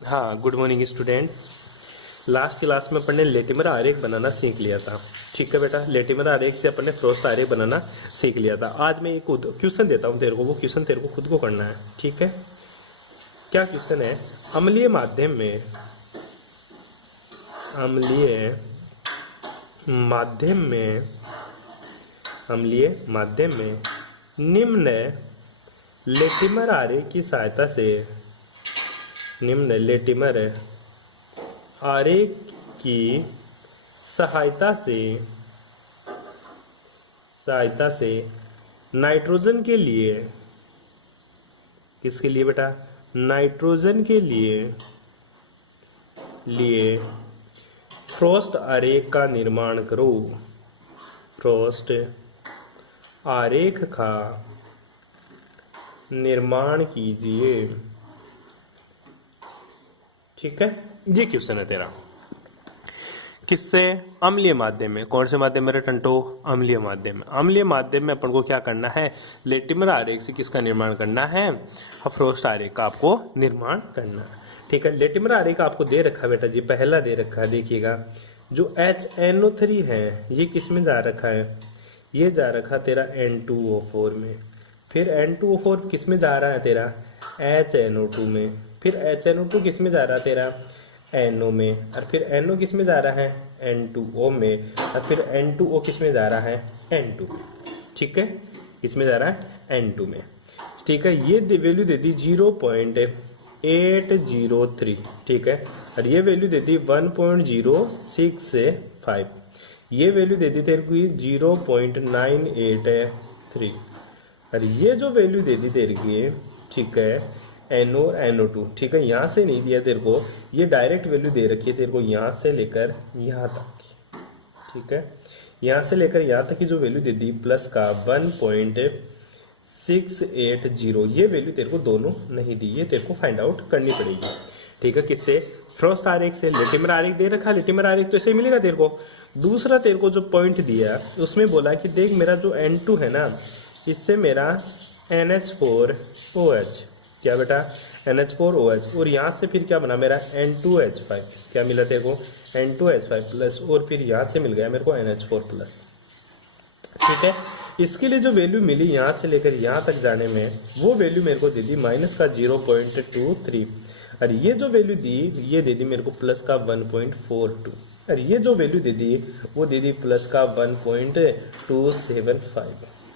हाँ, good morning students. Last class में अपन ने लेटिमर आरेख बनाना सीख लिया था। ठीक है बेटा, लेटिमर आरेख से अपन ने फ्रोस्ट आरेख बनाना सीख लिया था। आज मैं एक क्वेश्चन देता हूँ तेरे को, वो क्वेश्चन तेरे को खुद को करना है। ठीक है, क्या क्वेश्चन है? अम्लीय माध्यम में अम्लीय माध्यम में अम्लीय माध्यम में निम्न लेटिमर आरेख की सहायता से निम्न लेटिमर आरेख की सहायता से नाइट्रोजन के लिए, किसके लिए बेटा? नाइट्रोजन के लिए फ्रोस्ट आरेख का निर्माण करो। फ्रोस्ट आरेख का निर्माण कीजिए। ठीक है, ये क्वेश्चन है तेरा। किससे? अम्लीय माध्यम में। कौन से माध्यम में टंटो? अम्लीय माध्यम में। अम्लीय माध्यम में अपन को क्या करना है? लेटिमर आरेख से किसका निर्माण करना है? फ्रोस्ट आरेख का आपको निर्माण करना है। ठीक है, लेटिमर आरेख आपको दे रखा है बेटा जी, पहला दे रखा है। देखिएगा, जो HNO3 है ये किस में जा रखा है? ये जा रखा तेरा N2O4 में। फिर N2O4 किस में जा रहा है तेरा? HNO2 में। फिर HNO2 किस में जा रहा है तेरा? NO में। और फिर NO किस में जा रहा है? N2O में। और फिर N2O किस में जा रहा है? N2 में। ठीक है, किस में जा रहा है? N2 में। ठीक है, ये वैल्यू दे दी 0.803। ठीक है, और ये वैल्यू दे दी 1.065। ये वैल्यू दे दी तेरे को 0.983। और ये जो वैल्यू दे दी तेरे की, ठीक है, NO और NO2। ठीक है, यहाँ से नहीं दिया तेरे को, ये डायरेक्ट वैल्यू दे रखी है तेरे को यहाँ से लेकर यहाँ तक की। ठीक है, यहाँ से लेकर यहाँ तक की जो वैल्यू दे दी प्लस का 1.680, ये वैल्यू तेरे को दोनों नहीं दी, ये तेरे को फाइंड आउट करनी पड़ेगी। ठीक है, किससे? फ्रोस्ट आरेख से। लेटिमर आरेख दे रखा, लेटिमर आरेख तो ऐसे ही मिलेगा तेरे को। दूसरा तेरे को जो पॉइंट दिया उसमें बोला कि देख मेरा जो N2 है ना, इससे मेरा NH4OH, क्या बेटा? NH4OH, और यहाँ से फिर क्या बना मेरा? N2H5। क्या मिला तेरे को? N2H5 प्लस, और फिर यहाँ से मिल गया मेरे को NH4 प्लस। ठीक है, इसके लिए जो वैल्यू मिली यहाँ से लेकर यहाँ तक जाने में, वो वैल्यू मेरे को दे दी माइनस का 0.23। और ये जो वैल्यू दी ये दे दी मेरे को प्लस का 1.42। और ये जो वैल्यू दे दी वो दे दी प्लस का 1.275।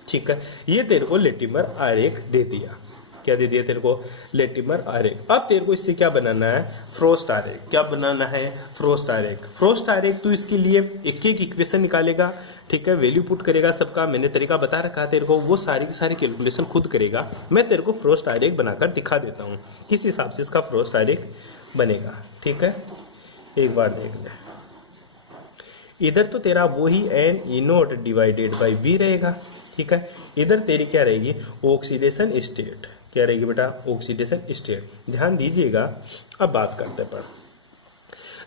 ठीक है, ये तेरे को लेटिमर आरेख दे दिया। क्या दे दिया तेरे को? लेटिमर आरेख। अब तेरे को इससे क्या बनाना है? फ्रोस्ट आरेख। क्या बनाना है? फ्रोस्ट आरेख। फ्रोस्ट आरेख तू इसके लिए एक एक इक्वेशन निकालेगा। ठीक है, वैल्यू पुट करेगा सबका। मैंने तरीका बता रखा है तेरे को, वो सारी की सारी कैलकुलेशन खुद करेगा। मैं तेरे को फ्रोस्ट आरेख बनाकर दिखा देता हूँ किस हिसाब से इसका फ्रोस्ट आरेख बनेगा। ठीक है, एक बार देख ले। इधर तो तेरा वही NE0 डिवाइडेड बाई B रहेगा। ठीक है, इधर तेरी क्या रहेगी? Oxidation state. क्या रहेगी बेटा? Oxidation state. ध्यान दीजिएगा, अब बात करते पर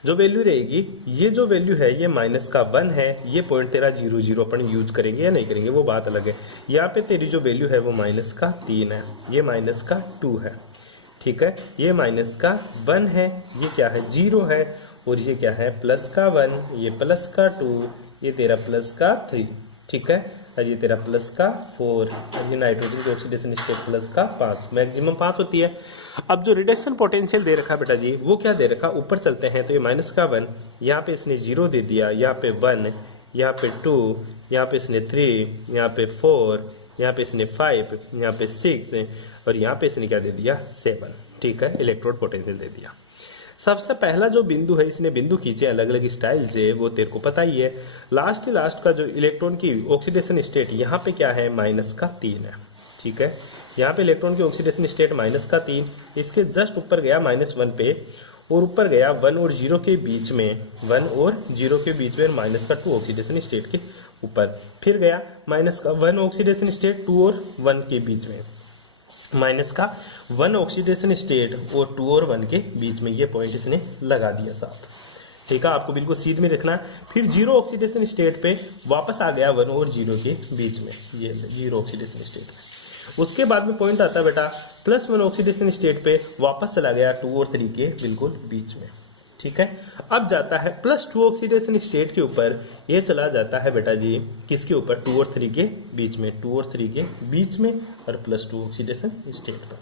जो वैल्यू रहेगी, ये जो वैल्यू है ये माइनस का 1 है। ये पॉइंट तेरा 0 अपन यूज करेंगे या नहीं करेंगे वो बात अलग है। यहाँ पे तेरी जो वैल्यू है वो माइनस का 3 है, ये माइनस का 2 है। ठीक है, ये माइनस का 1 है, ये क्या है? 0 है। और ये क्या है? प्लस का 1, ये प्लस का 2, ये तेरा प्लस का 3। ठीक है, और ये तेरा प्लस का 4, और ये नाइट्रोजन की ऑक्सीडेशन स्टेट प्लस का 5, मैक्सिमम 5 होती है। अब जो रिडक्शन पोटेंशियल दे रखा बेटा जी, वो क्या दे रखा? ऊपर चलते हैं तो ये माइनस का 1, यहाँ पे इसने 0 दे दिया, यहाँ पे 1, यहाँ पे 2, यहाँ पे इसने 3, यहाँ पे 4, यहाँ पे इसने 5, यहाँ पे 6, और यहाँ पे इसने क्या दे दिया? 7। ठीक है, इलेक्ट्रोड पोटेंशियल दे दिया। सबसे पहला जो बिंदु है, इसने बिंदु खींचे अलग अलग स्टाइल से, वो तेरे को पता ही है। लास्ट का जो इलेक्ट्रॉन की ऑक्सीडेशन स्टेट यहाँ पे क्या है? माइनस का 3 है। ठीक है, यहाँ पे इलेक्ट्रॉन की ऑक्सीडेशन स्टेट माइनस का 3, इसके जस्ट ऊपर गया -1 पे, और ऊपर गया 1 और 0 के बीच में, 1 और 0 के बीच में माइनस का 2 ऑक्सीडेशन स्टेट के ऊपर, फिर गया माइनस का 1 ऑक्सीडेशन स्टेट 2 और 1 के बीच में, माइनस का 1 ऑक्सीडेशन स्टेट और 2 और 1 के बीच में। ये पॉइंट इसने लगा दिया साहब। ठीक है, आपको बिल्कुल सीध में रखना। फिर 0 ऑक्सीडेशन स्टेट पे वापस आ गया 1 और 0 के बीच में, ये 0 ऑक्सीडेशन स्टेट में। उसके बाद में पॉइंट आता है बेटा +1 ऑक्सीडेशन स्टेट पे वापस चला गया 2 और 3 के बिल्कुल बीच में, ठीक है। अब जाता है +2 ऑक्सीडेशन स्टेट के ऊपर, ये चला जाता है बेटा जी किसके ऊपर, 2 और 3 के बीच में, 2 और 3 के बीच में और +2 ऑक्सीडेशन स्टेट पर,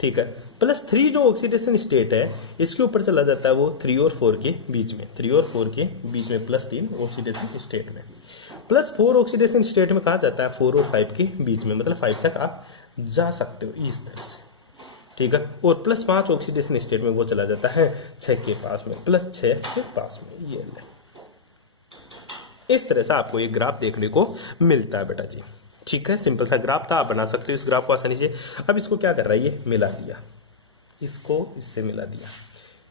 ठीक है। +3 जो ऑक्सीडेशन स्टेट है इसके ऊपर चला जाता है वो 3 और 4 के बीच में, 3 और 4 के बीच में +3 ऑक्सीडेशन स्टेट में। +4 ऑक्सीडेशन स्टेट में कहा जाता है 4 और 5 के बीच में, मतलब 5 तक आप जा सकते हो इस तरह से, ठीक है। और +5 ऑक्सीडेशन स्टेट में वो चला जाता है 6 के पास में, +6 के पास में, ये ले। इस तरह से आपको ये ग्राफ देखने को मिलता है बेटा जी, ठीक है। सिंपल सा ग्राफ था, आप बना सकते हो इस ग्राफ को आसानी से। अब इसको क्या कर रहा है, ये मिला दिया, इसको इससे मिला दिया,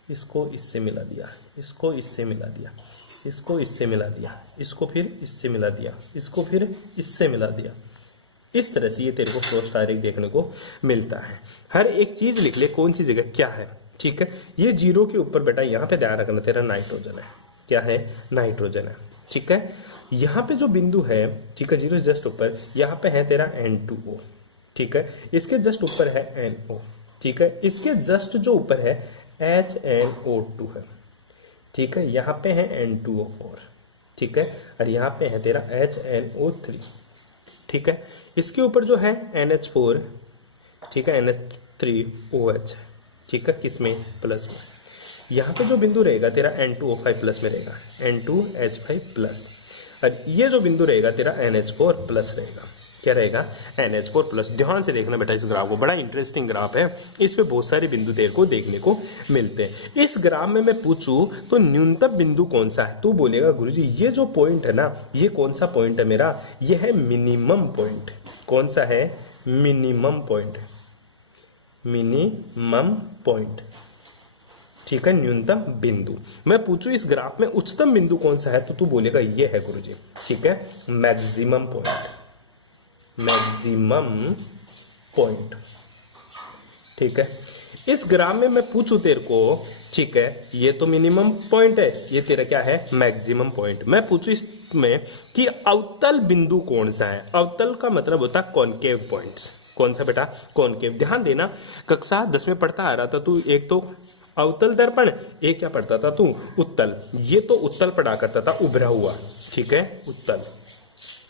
इसको इससे मिला दिया, इसको इससे मिला दिया, इसको इससे मिला दिया, इसको फिर इससे मिला दिया, इसको फिर इससे मिला दिया। इस तरह से ये तेरे को फ्रोस्ट आरेख देखने को मिलता है। हर एक चीज लिख ले कौन सी जगह क्या है, ठीक है। ये 0 के ऊपर बेटा यहाँ पे ध्यान रखना तेरा नाइट्रोजन है, क्या है, नाइट्रोजन है, ठीक है। यहाँ पे जो बिंदु है, ठीक है, 0 जस्ट ऊपर, यहाँ पे है तेरा N2O, ठीक है। इसके जस्ट ऊपर है NO, ठीक है। इसके जस्ट जो ऊपर है HNO2 है, ठीक है। यहाँ पे है N2O4, ठीक है, और यहाँ पे है तेरा HNO3, ठीक है। इसके ऊपर जो है NH4, ठीक है, NH3OH, ठीक है, किसमें, प्लस में। यहाँ पे जो बिंदु रहेगा तेरा N2O5 प्लस में रहेगा, N2H5 प्लस, और ये जो बिंदु रहेगा तेरा NH4 प्लस रहेगा, क्या रहेगा, NH4 प्लस। ध्यान से देखना बेटा इस ग्राफ को, बड़ा इंटरेस्टिंग ग्राफ है, इस पे बहुत सारे बिंदु तेरे को देखने को मिलते हैं। इस ग्राफ में मैं पूछूं तो न्यूनतम बिंदु कौन सा है, तू बोलेगा गुरुजी ये जो पॉइंट है ना, ये कौन सा पॉइंट है मेरा, ये है मिनिमम पॉइंट। कौन सा है, मिनिमम पॉइंट, मिनिमम पॉइंट, ठीक है, न्यूनतम बिंदु। मैं पूछूं इस ग्राफ में उच्चतम बिंदु कौन सा है, तो तू बोलेगा ये है गुरुजी, ठीक है, मैक्सिमम पॉइंट, मैक्सिमम पॉइंट, ठीक है। इस ग्राफ में मैं पूछूं तेरे को, ठीक है, ये तो मिनिमम पॉइंट है, ये तेरा क्या है, मैक्सिमम पॉइंट। मैं पूछूं इसमें कि अवतल बिंदु कौन सा है, अवतल का मतलब होता है कॉनकेव पॉइंट्स। कौन सा बेटा, कॉनकेव। ध्यान देना कक्षा 10 में पढ़ता आ रहा था तू, एक तो अवतल दर्पण, एक क्या पढ़ता था तू, उत्तल। ये तो उत्तल पढ़ा करता था, उभरा हुआ, ठीक है, उत्तल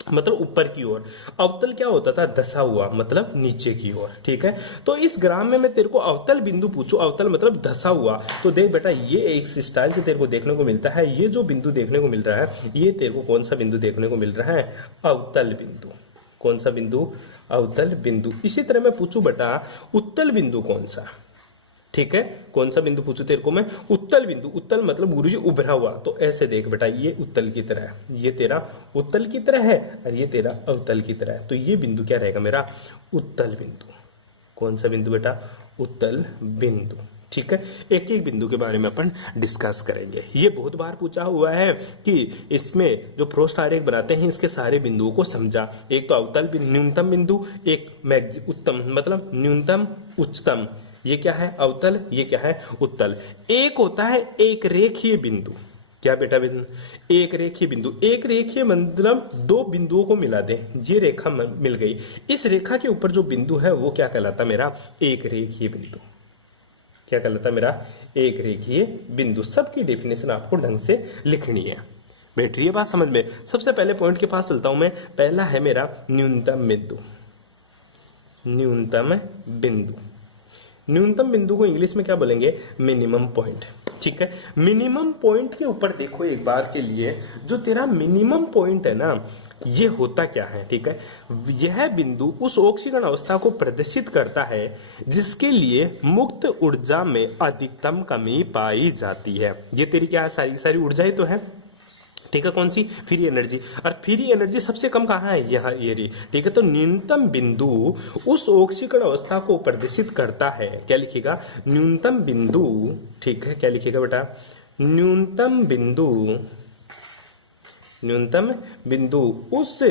मतलब ऊपर की ओर। अवतल क्या होता था, धसा हुआ, मतलब नीचे की ओर, ठीक है। तो इस ग्राफ में मैं तेरे को अवतल बिंदु पूछूं, अवतल मतलब धसा हुआ, तो देख बेटा ये एक स्टाइल से तेरे को देखने को मिलता है। ये जो बिंदु देखने को मिल रहा है, ये तेरे को कौन सा बिंदु देखने को मिल रहा है, अवतल बिंदु। कौन सा बिंदु, अवतल बिंदु। इसी तरह मैं पूछूं बेटा उत्तल बिंदु कौन सा, ठीक है, कौन सा बिंदु पूछू तेरे को मैं, उत्तल बिंदु। उत्तल मतलब गुरुजी उभरा हुआ, तो ऐसे देख बेटा ये उत्तल की तरह है, ये तेरा उत्तल की तरह है और ये तेरा अवतल की तरह है, तो ये बिंदु क्या रहेगा मेरा, उत्तल बिंदु। कौन सा बिंदु बेटा, उत्तल बिंदु, ठीक है। एक एक बिंदु के बारे में अपन डिस्कस करेंगे। ये बहुत बार पूछा हुआ है कि इसमें जो फ्रोस्ट आरेख बनाते हैं इसके सारे बिंदुओं को समझा। एक तो अवतल न्यूनतम बिंदु, एक उत्तम मतलब न्यूनतम उच्चतम, ये क्या है अवतल, ये क्या है उत्तल। एक होता है एक रेखीय बिंदु, क्या बेटा बिंदु, एक रेखीय बिंदु। एक रेखीय मतलब दो बिंदुओं को मिला दे, ये रेखा मिल गई, इस रेखा के ऊपर जो बिंदु है वो क्या कहलाता मेरा, एक रेखीय बिंदु। क्या कहलाता मेरा, एक रेखीय बिंदु। सबकी डेफिनेशन आपको ढंग से लिखनी है, बैठ रही है बात समझ में। सबसे पहले पॉइंट के पास चलता हूं मैं। पहला है मेरा न्यूनतम बिंदु, न्यूनतम बिंदु। न्यूनतम बिंदु को इंग्लिश में क्या बोलेंगे, मिनिमम पॉइंट, ठीक है। मिनिमम पॉइंट के ऊपर देखो एक बार के लिए, जो तेरा मिनिमम पॉइंट है ना, ये होता क्या है, ठीक है। यह बिंदु उस ऑक्सीकरण अवस्था को प्रदर्शित करता है जिसके लिए मुक्त ऊर्जा में अधिकतम कमी पाई जाती है। ये तेरी क्या है, सारी सारी ऊर्जा ही तो है, ठीक है। कौन सी, फ्री एनर्जी। और फ्री एनर्जी सबसे कम कहाँ है, यहाँ ये रही, ठीक है। तो न्यूनतम बिंदु उस ऑक्सीकरण अवस्था को प्रदर्शित करता है, क्या लिखेगा, न्यूनतम बिंदु, ठीक है। क्या लिखेगा बेटा, न्यूनतम बिंदु, न्यूनतम बिंदु उस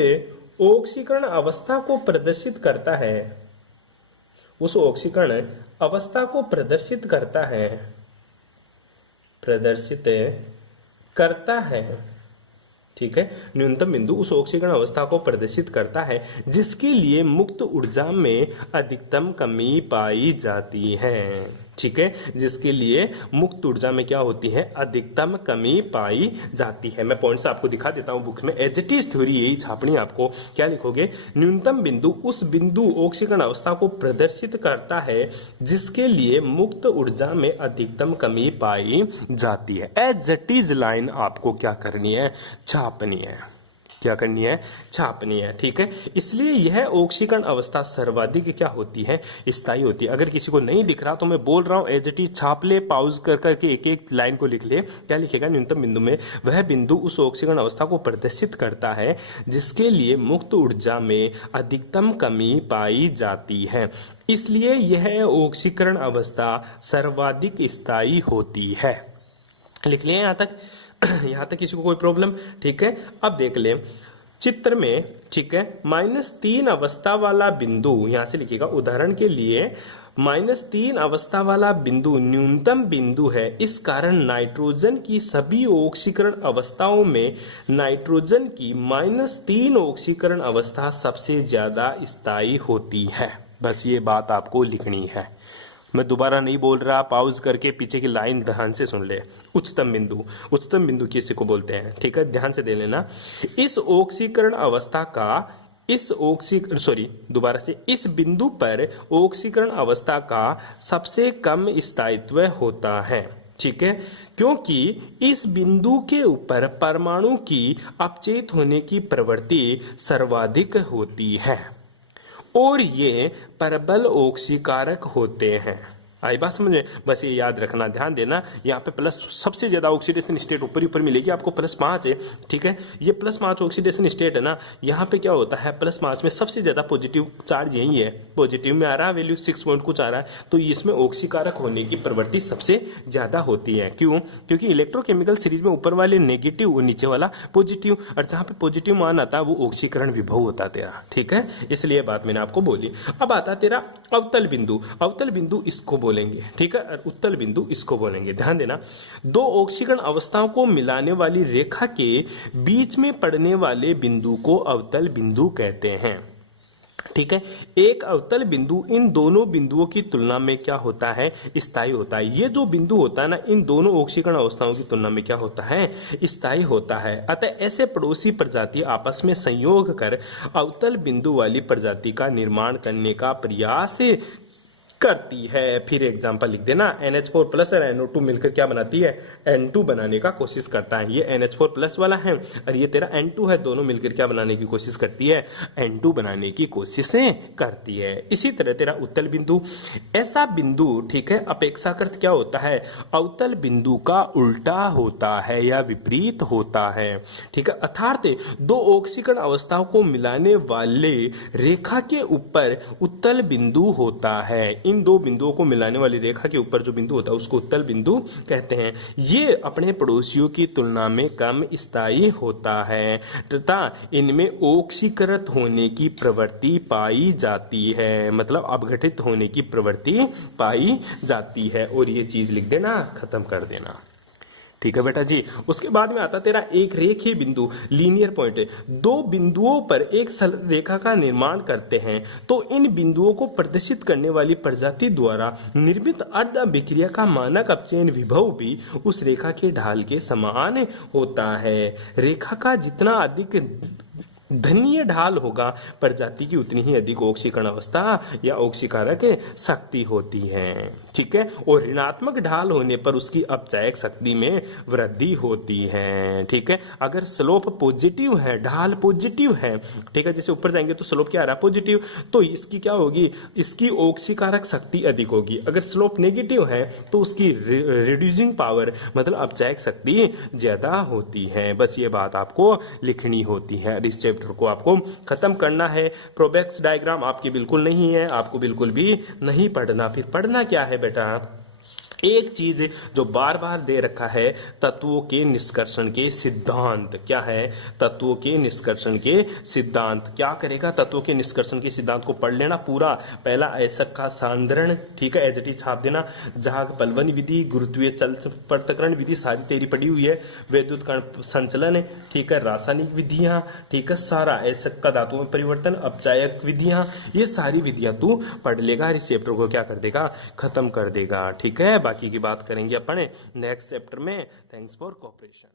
ऑक्सीकरण अवस्था को प्रदर्शित करता है, उस ऑक्सीकरण अवस्था को प्रदर्शित करता है, प्रदर्शित करता है, ठीक है, न्यूनतम बिंदु उस ऑक्सीकरण अवस्था को प्रदर्शित करता है जिसके लिए मुक्त ऊर्जा में अधिकतम कमी पाई जाती है। ठीक है, जिसके लिए मुक्त ऊर्जा में क्या होती है, अधिकतम कमी पाई जाती है। मैं पॉइंट्स आपको दिखा देता हूं बुक्स में, एज इट इज थ्योरी यही छापनी आपको। क्या लिखोगे, न्यूनतम बिंदु उस बिंदु ऑक्सीकरण अवस्था को प्रदर्शित करता है जिसके लिए मुक्त ऊर्जा में अधिकतम कमी पाई जाती है। एज इट इज लाइन आपको क्या करनी है, छापनी है। क्या करनी है, छापनी है। ठीक है, इसलिए यह ऑक्सीकरण अवस्था सर्वाधिक क्या होती है, स्थायी होती है। अगर किसी को नहीं दिख रहा तो मैं बोल रहा हूं, एज इट इज छाप ले, पाउज कर करके एक एक लाइन को लिख ले। क्या लिखेगा, न्यूनतम बिंदु में वह बिंदु उस ऑक्सीकरण अवस्था को प्रदर्शित करता है जिसके लिए मुक्त ऊर्जा में अधिकतम कमी पाई जाती है, इसलिए यह ऑक्सीकरण अवस्था सर्वाधिक स्थायी होती है। लिख लिया यहां तक, यहां तक किसी को कोई प्रॉब्लम? ठीक है, अब देख ले चित्र में। ठीक है, -3 अवस्था वाला बिंदु, यहां से लिखिएगा उदाहरण के लिए, -3 अवस्था वाला बिंदु न्यूनतम बिंदु है। इस कारण नाइट्रोजन की सभी ऑक्सीकरण अवस्थाओं में नाइट्रोजन की -3 ऑक्सीकरण अवस्था सबसे ज्यादा स्थायी होती है। बस ये बात आपको लिखनी है। मैं दोबारा नहीं बोल रहा, पाउज करके पीछे की लाइन ध्यान से सुन ले। उच्चतम बिंदु, उच्चतम बिंदु किसी को बोलते हैं। ठीक है, ध्यान से दे लेना। इस ऑक्सीकरण अवस्था का इस बिंदु पर ऑक्सीकरण अवस्था का सबसे कम स्थायित्व होता है। ठीक है, क्योंकि इस बिंदु के ऊपर परमाणु की अपचेत होने की प्रवृत्ति सर्वाधिक होती है और ये प्रबल ऑक्सीकारक होते हैं। आई बात समझ में? बस ये याद रखना, ध्यान देना, यहाँ पे प्लस सबसे ज्यादा ऑक्सीडेशन स्टेट ऊपर मिलेगी आपको, +5 है। ठीक है, ये +5 ऑक्सीडेशन स्टेट है ना, यहाँ पे क्या होता है, +5 में सबसे ज्यादा पॉजिटिव चार्ज यही है। पॉजिटिव में आ रहा है वैल्यू 6 पॉइंट कुछ आ रहा है, तो इसमें ऑक्सीकारक होने की प्रवृत्ति सबसे ज्यादा होती है। क्यों? क्योंकि इलेक्ट्रोकेमिकल सीरीज में ऊपर वाले नेगेटिव और नीचे वाला पॉजिटिव, और जहां पे पॉजिटिव मान आता है वो ऑक्सीकरण विभव होता है तेरा। ठीक है, इसलिए बात मैंने आपको बोली। अब आता तेरा अवतल बिंदु। अवतल बिंदु इसको बोलेंगे। ठीक है, उत्तल बिंदु इसको बोलेंगे। ध्यान देना, दो ऑक्सीकरण अवस्थाओं को मिलाने वाली रेखा के बीच में पड़ने वाले बिंदु को अवतल बिंदु कहते हैं। ठीक है, एक अवतल बिंदु इन दोनों बिंदुओं की तुलना में क्या होता है, स्थायी होता है। ये जो बिंदु होता है ना, इन दोनों ऑक्सीकरण अवस्थाओं की तुलना में क्या होता है, स्थायी होता है। अतः ऐसे पड़ोसी प्रजाति आपस में संयोग कर अवतल बिंदु वाली प्रजाति का निर्माण करने का प्रयास करती है। फिर एग्जांपल लिख देना, NH4+ और NO2 मिलकर क्या बनाती है, N2 बनाने का कोशिश करता है। ये NH4+ वाला है और ये तेरा N2 है, दोनों मिलकर क्या बनाने की कोशिश करती है, N2 बनाने की कोशिशें करती है। इसी तरह तेरा उत्तल बिंदु, ऐसा बिंदु, ठीक है, अपेक्षाकृत क्या होता है, अवतल बिंदु का उल्टा होता है या विपरीत होता है। ठीक है, अर्थात दो ऑक्सीकरण अवस्थाओं को मिलाने वाले रेखा के ऊपर उत्तल बिंदु होता है। इन दो बिंदुओं को मिलाने वाली रेखा के ऊपर जो बिंदु होता है उसको उत्तल बिंदु कहते हैं। ये अपने पड़ोसियों की तुलना में कम स्थायी होता है तथा इनमें ऑक्सीकृत होने की प्रवृत्ति पाई जाती है, मतलब अपघटित होने की प्रवृत्ति पाई जाती है। और ये चीज लिख देना, खत्म कर देना। ठीक है बेटा जी। उसके बाद में आता तेरा एक रेखीय बिंदु, लीनियर पॉइंट। दो बिंदुओं पर एक सरल रेखा का निर्माण करते हैं तो इन बिंदुओं को प्रदर्शित करने वाली प्रजाति द्वारा निर्मित अर्ध अभिक्रिया का मानक अपचयन विभव भी उस रेखा के ढाल के समान होता है। रेखा का जितना अधिक धनीय ढाल होगा, प्रजाति की उतनी ही अधिक ऑक्सीकरण अवस्था या ऑक्सीकारक शक्ति होती है। ठीक है, और ऋणात्मक ढाल होने पर उसकी अपचायक शक्ति में वृद्धि होती है। ठीक है, अगर स्लोप पॉजिटिव है, ढाल पॉजिटिव है, ठीक है, जैसे ऊपर जाएंगे तो स्लोप क्या आ रहा है, पॉजिटिव, तो इसकी क्या होगी, इसकी ऑक्सीकारक शक्ति अधिक होगी। अगर स्लोप नेगेटिव है तो उसकी रिड्यूसिंग पावर, मतलब अपचायक शक्ति ज्यादा होती है। बस ये बात आपको लिखनी होती है। इस चैप्टर को आपको खत्म करना है। प्रोबेक्स डायग्राम आपकी बिल्कुल नहीं है, आपको बिल्कुल भी नहीं पढ़ना। फिर पढ़ना क्या है बेटा, एक चीज जो बार बार दे रखा है, तत्वों के निष्कर्षण के सिद्धांत। क्या है? तत्वों के निष्कर्षण के सिद्धांत। क्या करेगा? तत्वों के निष्कर्षण के सिद्धांत को पढ़ लेना पूरा। पहला ऐसक का सांद्रण, ठीक है, एज इट इज छाप देना। जहां पलवन विधि, गुरुत्वीय चल पृथक्करण विधि सारी तेरी पड़ी हुई है। वैद्युत कण संचलन, ठीक है, रासायनिक विधियां, ठीक है, सारा ऐसक का धातुओं में परिवर्तन, अपचायक विधियां, ये सारी विधियां तू पढ़ लेगा। इस चैप्टर को क्या कर देगा? खत्म कर देगा। ठीक है, बाकी की बात करेंगे अपन नेक्स्ट चैप्टर में। Thanks for cooperation.